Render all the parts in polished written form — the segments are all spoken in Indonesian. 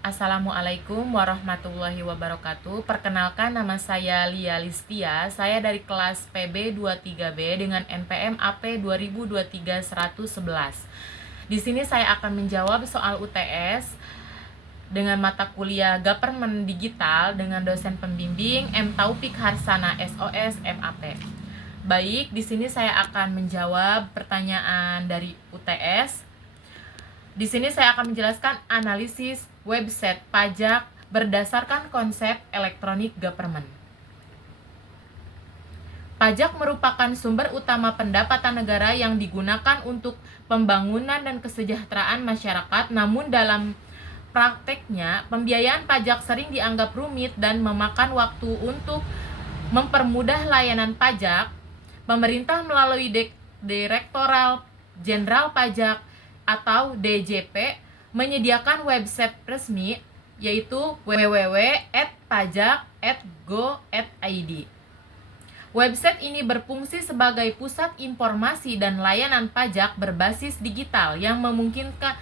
Assalamualaikum warahmatullahi wabarakatuh. Perkenalkan, nama saya Lia Listia. Saya dari kelas PB 23B dengan NPM AP 2023-111. Di sini saya akan menjawab soal UTS dengan mata kuliah Government Digital dengan dosen pembimbing M. Taufik Harsana SOS MAP. Baik, di sini saya akan menjawab pertanyaan dari UTS. Di sini saya akan menjelaskan analisis website pajak berdasarkan konsep elektronik government. Pajak merupakan sumber utama pendapatan negara yang digunakan untuk pembangunan dan kesejahteraan masyarakat. Namun dalam prakteknya, pembiayaan pajak sering dianggap rumit dan memakan waktu. Untuk mempermudah layanan pajak, pemerintah melalui Direktorat Jenderal Pajak atau DJP menyediakan website resmi, yaitu www.pajak.go.id. Website ini berfungsi sebagai pusat informasi dan layanan pajak berbasis digital yang memungkinkan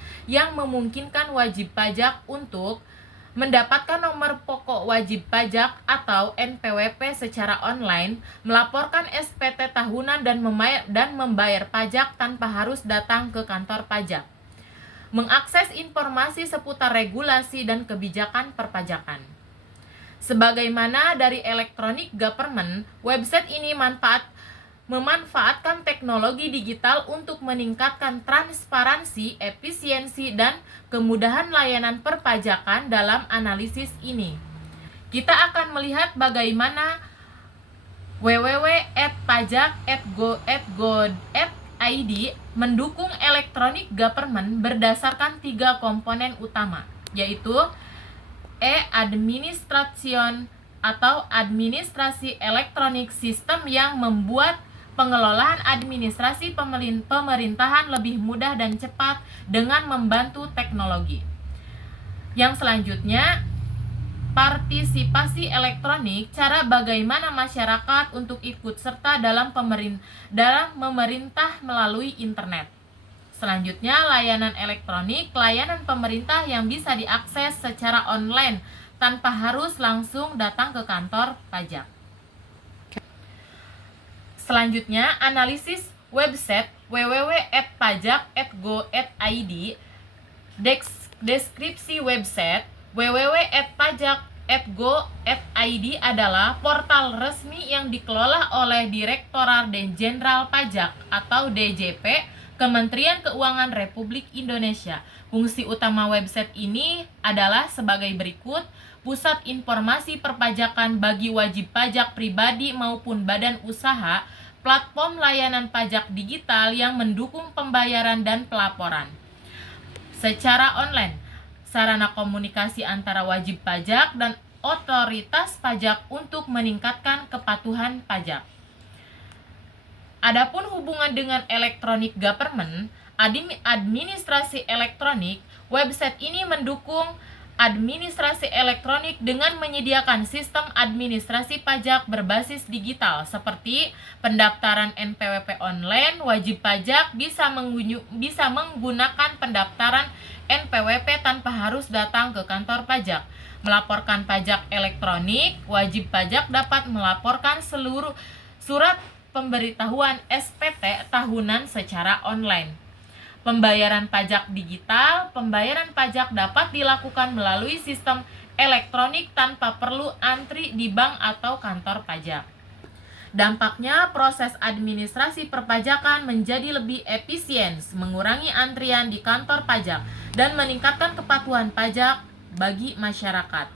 wajib pajak untuk mendapatkan nomor pokok wajib pajak atau NPWP secara online, melaporkan SPT tahunan dan membayar pajak tanpa harus datang ke kantor pajak, mengakses informasi seputar regulasi dan kebijakan perpajakan. Sebagaimana dari Electronic Government, website ini memanfaatkan teknologi digital untuk meningkatkan transparansi, efisiensi, dan kemudahan layanan perpajakan. Dalam analisis ini, kita akan melihat bagaimana www.pajak.go.id mendukung electronic government berdasarkan 3 komponen utama, yaitu e-administration atau administrasi elektronik, sistem yang membuat pengelolaan administrasi pemerintahan lebih mudah dan cepat dengan membantu teknologi. Yang selanjutnya, partisipasi elektronik, cara bagaimana masyarakat untuk ikut serta dalam memerintah melalui internet. Selanjutnya, layanan elektronik, layanan pemerintah yang bisa diakses secara online tanpa harus langsung datang ke kantor pajak. Selanjutnya, analisis website www.pajak.go.id. Deskripsi website www.pajak.go.id adalah portal resmi yang dikelola oleh Direktorat Jenderal Pajak atau DJP, Kementerian Keuangan Republik Indonesia. Fungsi utama website ini adalah sebagai berikut: pusat informasi perpajakan bagi wajib pajak pribadi maupun badan usaha, platform layanan pajak digital yang mendukung pembayaran dan pelaporan secara online, sarana komunikasi antara wajib pajak dan otoritas pajak untuk meningkatkan kepatuhan pajak. Adapun hubungan dengan electronic government, administrasi elektronik, website ini mendukung administrasi elektronik dengan menyediakan sistem administrasi pajak berbasis digital seperti pendaftaran NPWP online. Wajib pajak bisa menggunakan pendaftaran NPWP tanpa harus datang ke kantor pajak. Melaporkan pajak elektronik, wajib pajak dapat melaporkan seluruh surat pemberitahuan SPT tahunan secara online. Pembayaran pajak digital, pembayaran pajak dapat dilakukan melalui sistem elektronik tanpa perlu antri di bank atau kantor pajak. Dampaknya, proses administrasi perpajakan menjadi lebih efisien, mengurangi antrian di kantor pajak, dan meningkatkan kepatuhan pajak bagi masyarakat.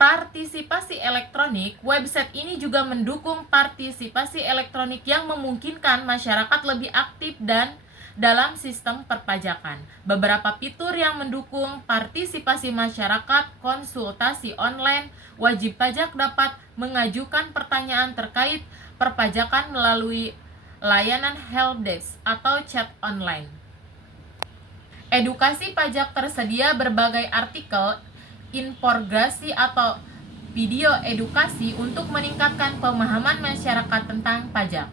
Partisipasi elektronik, website ini juga mendukung partisipasi elektronik yang memungkinkan masyarakat lebih aktif dan dalam sistem perpajakan. Beberapa fitur yang mendukung partisipasi masyarakat: konsultasi online, wajib pajak dapat mengajukan pertanyaan terkait perpajakan melalui layanan helpdesk atau chat online. Edukasi pajak, tersedia berbagai artikel, infografis atau video edukasi untuk meningkatkan pemahaman masyarakat tentang pajak.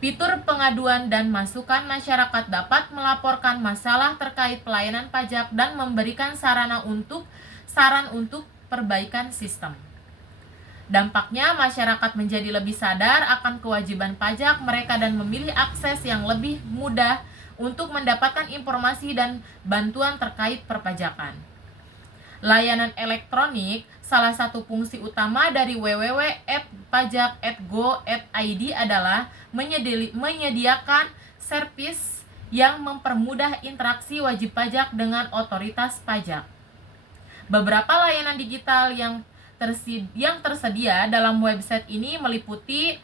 Fitur pengaduan dan masukan masyarakat dapat melaporkan masalah terkait pelayanan pajak dan memberikan saran untuk perbaikan sistem. Dampaknya, masyarakat menjadi lebih sadar akan kewajiban pajak mereka dan memilih akses yang lebih mudah untuk mendapatkan informasi dan bantuan terkait perpajakan. Layanan elektronik, salah satu fungsi utama dari www.pajak.go.id adalah menyediakan servis yang mempermudah interaksi wajib pajak dengan otoritas pajak. Beberapa layanan digital yang tersedia dalam website ini meliputi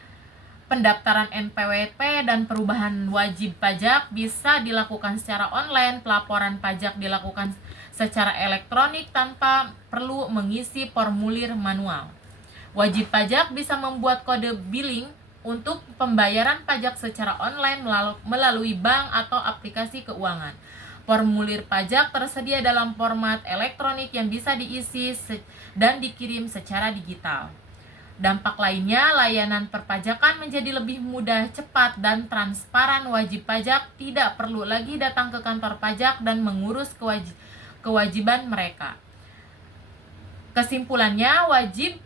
pendaftaran NPWP dan perubahan wajib pajak bisa dilakukan secara online, pelaporan pajak dilakukan secara elektronik tanpa perlu mengisi formulir manual. Wajib pajak bisa membuat kode billing untuk pembayaran pajak secara online melalui bank atau aplikasi keuangan. Formulir pajak tersedia dalam format elektronik yang bisa diisi dan dikirim secara digital. Dampak lainnya, layanan perpajakan menjadi lebih mudah, cepat, dan transparan. Wajib pajak tidak perlu lagi datang ke kantor pajak dan mengurus kewajiban mereka. Kesimpulannya, wajib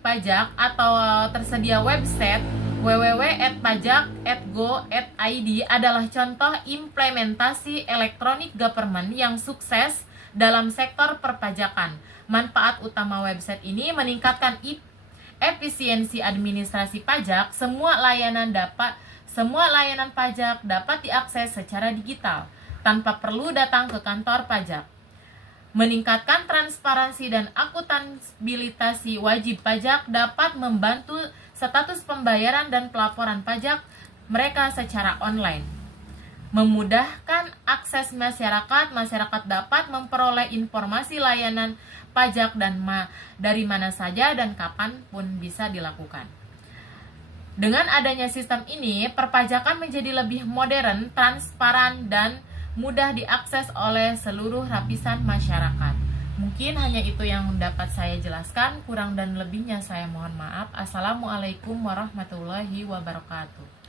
pajak atau tersedia website www.pajak.go.id adalah contoh implementasi electronic government yang sukses dalam sektor perpajakan. Manfaat utama website ini meningkatkan efisiensi administrasi pajak. Semua layanan pajak dapat diakses secara digital tanpa perlu datang ke kantor pajak. Meningkatkan transparansi dan akuntabilitas wajib pajak dapat membantu status pembayaran dan pelaporan pajak mereka secara online. Memudahkan akses masyarakat dapat memperoleh informasi layanan pajak dan dari mana saja dan kapan pun bisa dilakukan. Dengan adanya sistem ini, perpajakan menjadi lebih modern, transparan, dan mudah diakses oleh seluruh lapisan masyarakat. Mungkin hanya itu yang dapat saya jelaskan, kurang dan lebihnya saya mohon maaf. Assalamualaikum warahmatullahi wabarakatuh.